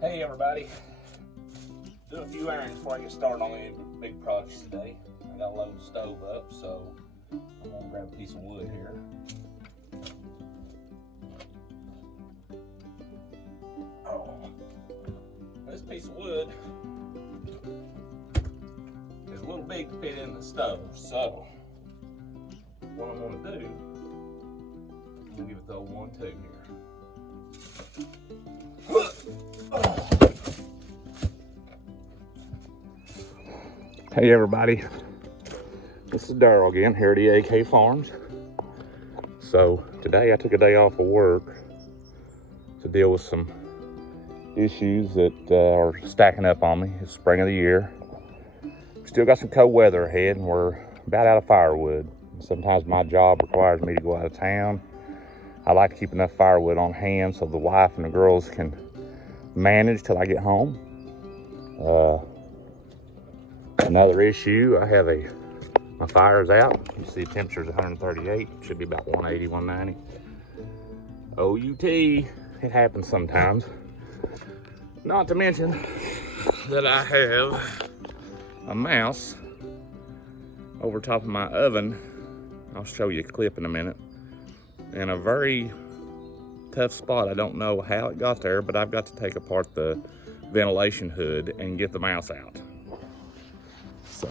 Hey everybody, do a few errands before I get started on any big projects today. I got to load the stove up, so I'm gonna grab a piece of wood here. Oh, this piece of wood is a little big to fit in the stove, so what I'm gonna do, I'm gonna give it the old 1-2 here. Hey everybody, this is Daryl again here at EAK Farms. So today I took a day off of work to deal with some issues that are stacking up on me. It's spring of the year. Still got some cold weather ahead and we're about out of firewood. Sometimes my job requires me to go out of town. I like to keep enough firewood on hand so the wife and the girls can manage till I get home. Another issue, my fire's out. You see the temperature's 138, should be about 180, 190. OUT, it happens sometimes. Not to mention that I have a mouse over top of my oven. I'll show you a clip in a minute. In a very tough spot. I don't know how it got there, but I've got to take apart the ventilation hood and get the mouse out. So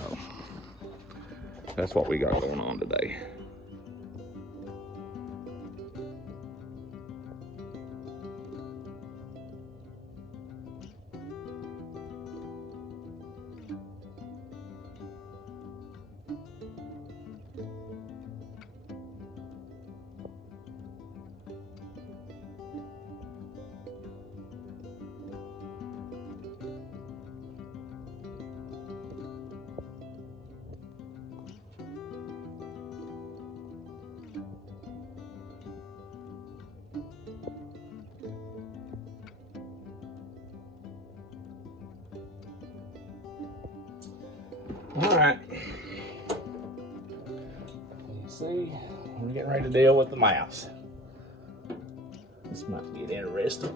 that's what we got going on today. All right, you see, we're getting ready to deal with the mouse. This might get interesting.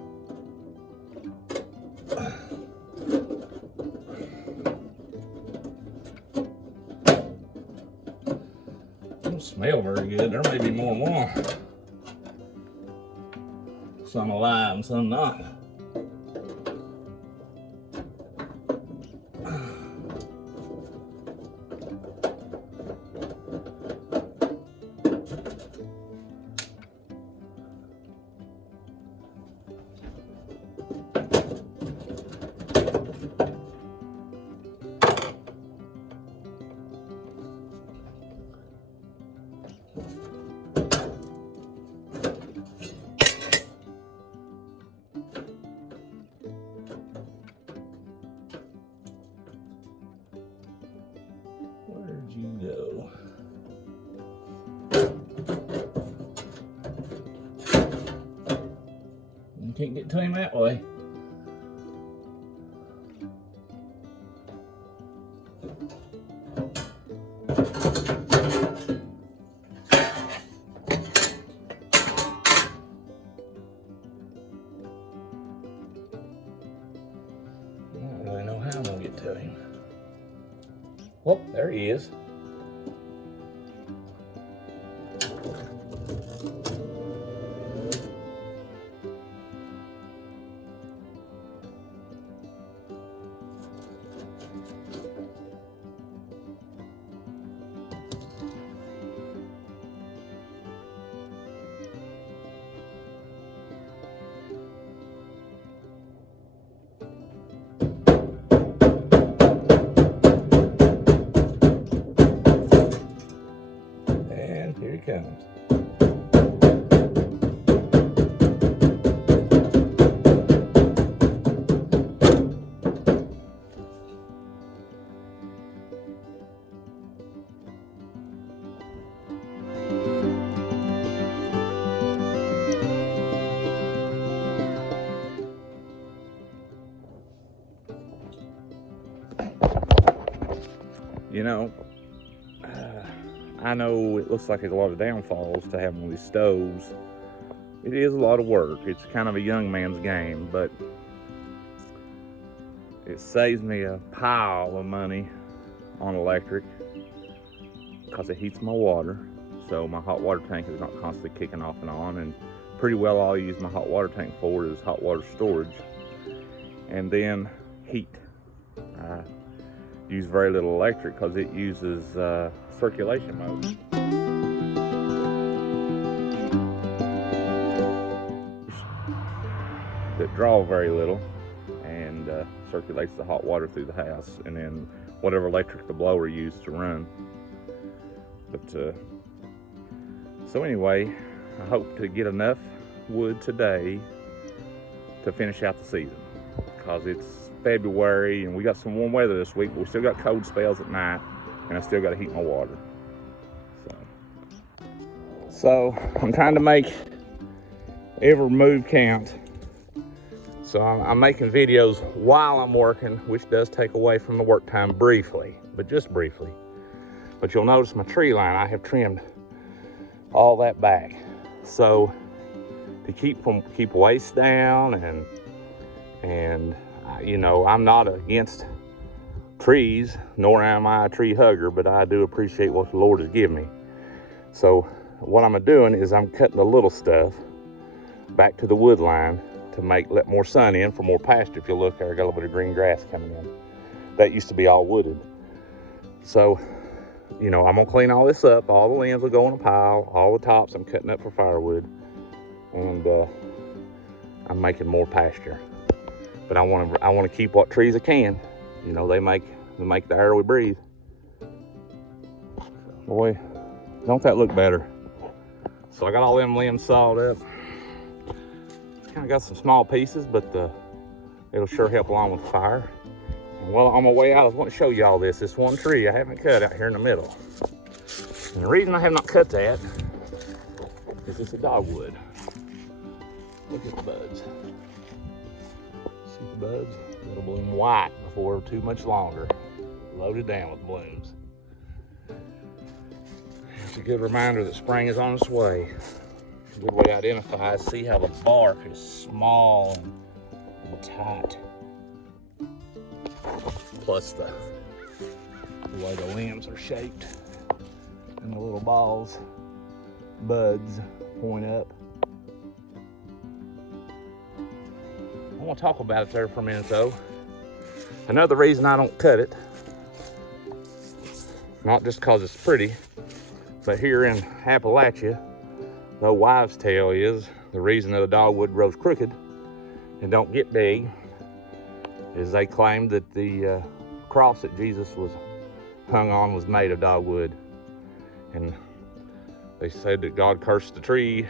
Don't smell very good. There may be more than one. Some alive and some not. Where'd you go? You can't get to him that way. I don't really know how I'm gonna get to him. Oh, there he is. Here he comes. You know, I know it looks like there's a lot of downfalls to having one of these stoves it is a lot of work. It's kind of a young man's game, but it saves me a pile of money on electric because it heats my water. So my hot water tank is not constantly kicking off and on, and pretty well all I use my hot water tank for is hot water storage and then heat. I use very little electric because it uses circulation mode. That draw very little and circulates the hot water through the house, and then whatever electric the blower used to run. But so anyway, I hope to get enough wood today to finish out the season, because it's February and we got some warm weather this week, but we still got cold spells at night, and I still got to heat my water. So I'm trying to make every move count. So I'm making videos while I'm working, which does take away from the work time briefly, but just briefly. But you'll notice my tree line, I have trimmed all that back. So to keep waste down, and you know, I'm not against trees, nor am I a tree hugger, but I do appreciate what the Lord has given me. So what I'm doing is I'm cutting the little stuff back to the wood line to let more sun in for more pasture. If you look there, I got a little bit of green grass coming in. That used to be all wooded. So, you know, I'm gonna clean all this up. All the limbs will go in a pile. All the tops I'm cutting up for firewood, and I'm making more pasture. But I want to keep what trees I can. You know, they make the air we breathe. Boy, don't that look better? So I got all them limbs sawed up. Kind of got some small pieces, but it'll sure help along with the fire. And while on my way out, I was wanting to show you all this one tree I haven't cut out here in the middle. And the reason I have not cut that is it's a dogwood. Look at the buds. See the buds? It'll bloom white before too much longer. Loaded down with blooms. It's a good reminder that spring is on its way. A good way to identify is see how the bark is small and tight. Plus the way the limbs are shaped and the little balls, buds point up. I want to talk about it there for a minute though. Another reason I don't cut it, not just because it's pretty, but here in Appalachia, the wives' tale is the reason that a dogwood grows crooked and don't get big is they claimed that the cross that Jesus was hung on was made of dogwood. And they said that God cursed the tree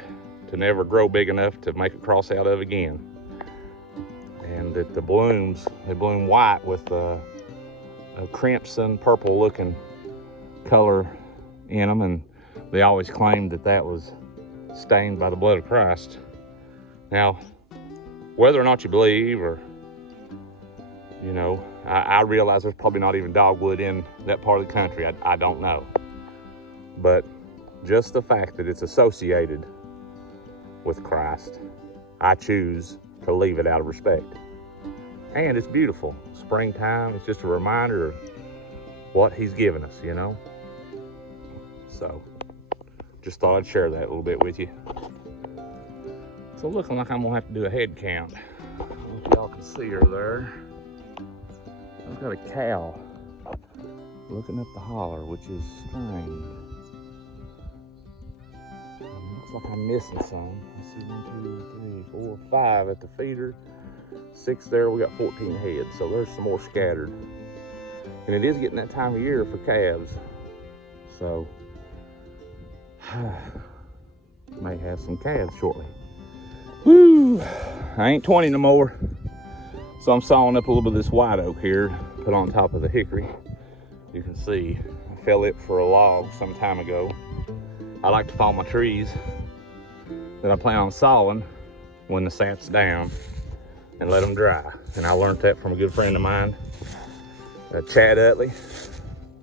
to never grow big enough to make a cross out of again. And that the blooms, they bloom white with a crimson purple looking color in them. And they always claimed that that was stained by the blood of Christ. Now, whether or not you believe, or, you know, I realize there's probably not even dogwood in that part of the country. I don't know. But just the fact that it's associated with Christ, I choose to leave it out of respect. And it's beautiful. Springtime, it's just a reminder of what he's given us, you know? So, just thought I'd share that a little bit with you. So looking like I'm gonna have to do a head count. I don't know if y'all can see her there. I've got a cow looking up the holler, which is strange. Looks like I'm missing some. I see 1, 2, 3, 4, 5 at the feeder. 6 there, we got 14 heads, so there's some more scattered. And it is getting that time of year for calves. So, may have some calves shortly. Woo! I ain't 20 no more. So I'm sawing up a little bit of this white oak here, put on top of the hickory. You can see I fell it for a log some time ago. I like to fall my trees that I plan on sawing when the sap's down and let them dry. And I learned that from a good friend of mine, Chad Utley.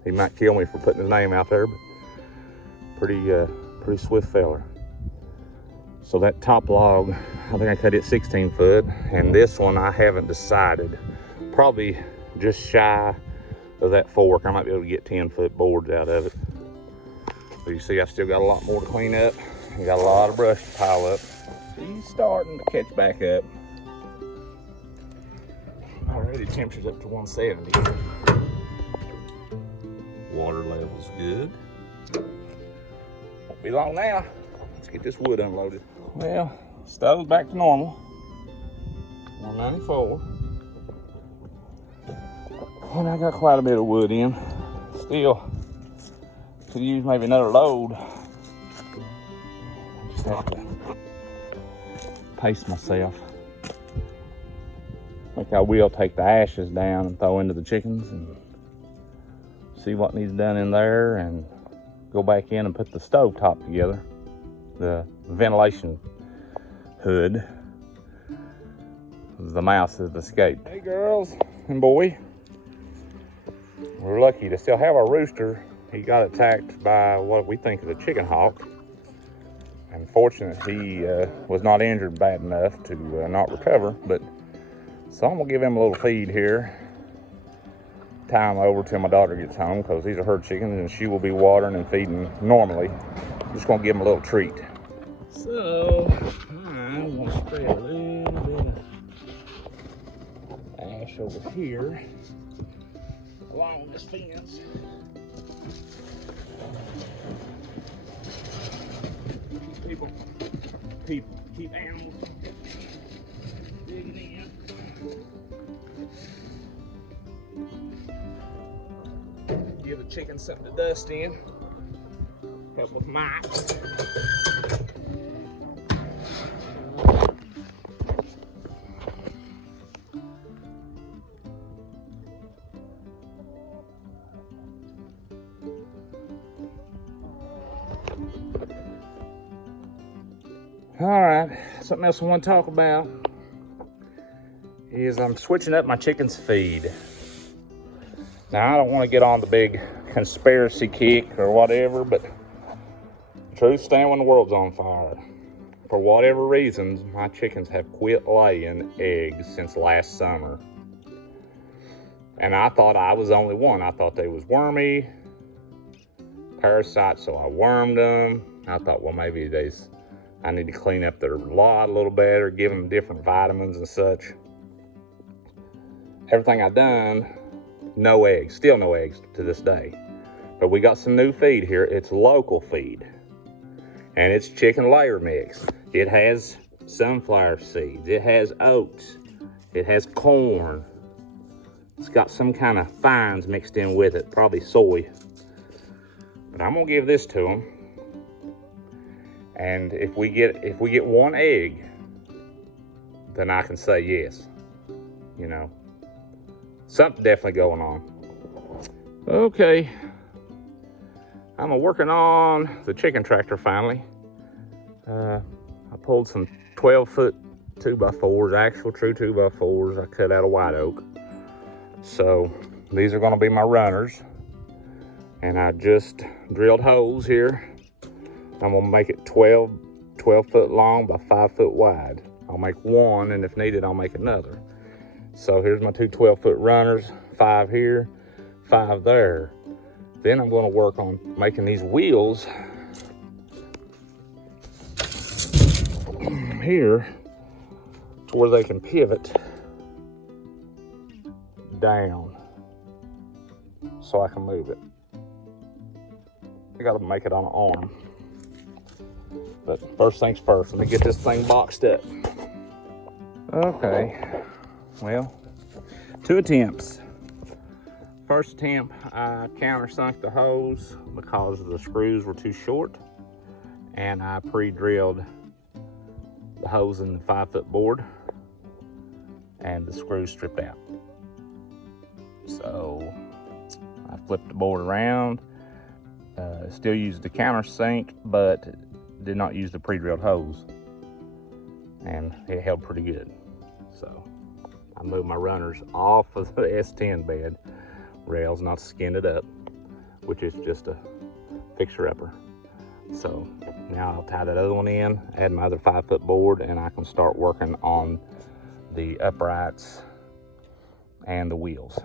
He might kill me for putting his name out there, but pretty swift feller. So that top log, I think I cut it 16 foot, and this one I haven't decided. Probably just shy of that fork. I might be able to get 10-foot boards out of it. But you see, I still got a lot more to clean up. I got a lot of brush to pile up. He's starting to catch back up. Already temperature's up to 170. Water level's good. Won't be long now. Let's get this wood unloaded. Well, stove's back to normal. 194. And I got quite a bit of wood in. Still, could use maybe another load. I just have to pace myself. I think I will take the ashes down and throw into the chickens and see what needs done in there, and go back in and put the stove top together, the ventilation hood. The mouse has escaped. Hey girls and boy, we're lucky to still have our rooster. He got attacked by what we think is a chicken hawk. Unfortunately, he was not injured bad enough to not recover, but so I'm gonna give him a little feed here. Time over till my daughter gets home, because these are her chickens and she will be watering and feeding normally. I'm just gonna give them a little treat. So I'm gonna spray a little bit of ash over here along this fence. Keep animals digging in. Give the chickens something to dust in. Help with mice. All right, something else I want to talk about is I'm switching up my chickens' feed. Now, I don't want to get on the big conspiracy kick or whatever, but the truth stands when the world's on fire. For whatever reasons, my chickens have quit laying eggs since last summer. And I thought I was the only one. I thought they was wormy, parasites, so I wormed them. I thought, well, maybe I need to clean up their lot a little better, give them different vitamins and such. Everything I done, no eggs, still no eggs to this day. But we got some new feed here. It's local feed, and it's chicken layer mix. It has sunflower seeds, it has oats, it has corn. It's got some kind of fines mixed in with it, probably soy. But I'm gonna give this to them. And if we get one egg, then I can say yes. You know, something definitely going on. Okay, I'm working on the chicken tractor finally. I pulled some 12-foot 2x4s, actual true 2x4s I cut out of white oak. So these are gonna be my runners. And I just drilled holes here. I'm gonna make it 12 foot long by 5 foot wide. I'll make one, and if needed, I'll make another. So here's my two 12-foot runners, 5 here, 5 there. Then I'm gonna work on making these wheels here to where they can pivot down so I can move it. I gotta make it on an arm. But first things first, let me get this thing boxed up. Okay, well, 2 attempts. First attempt, I countersunk the hose because the screws were too short, and I pre-drilled the hose in the 5-foot board, and the screws stripped out. So I flipped the board around, still used the countersink, but did not use the pre-drilled hose, and it held pretty good. So I moved my runners off of the S10 bed rails, not skinned it up, which is just a fixer-upper. So Now I'll tie that other one in, add my other 5-foot board, and I can start working on the uprights and the wheels.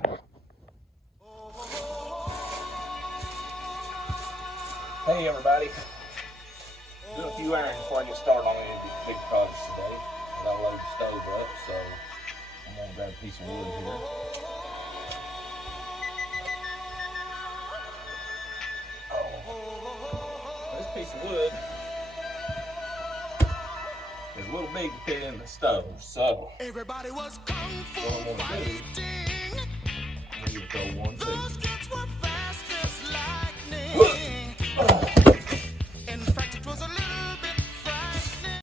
Hey everybody, do a few errands before I get started on any of these big projects today. I gotta load the stove up, so I'm gonna grab a piece of wood here. This piece of wood is a little big to fit in the stove, so everybody was kung fu what I'm gonna do, fighting. I'm gonna throw one too.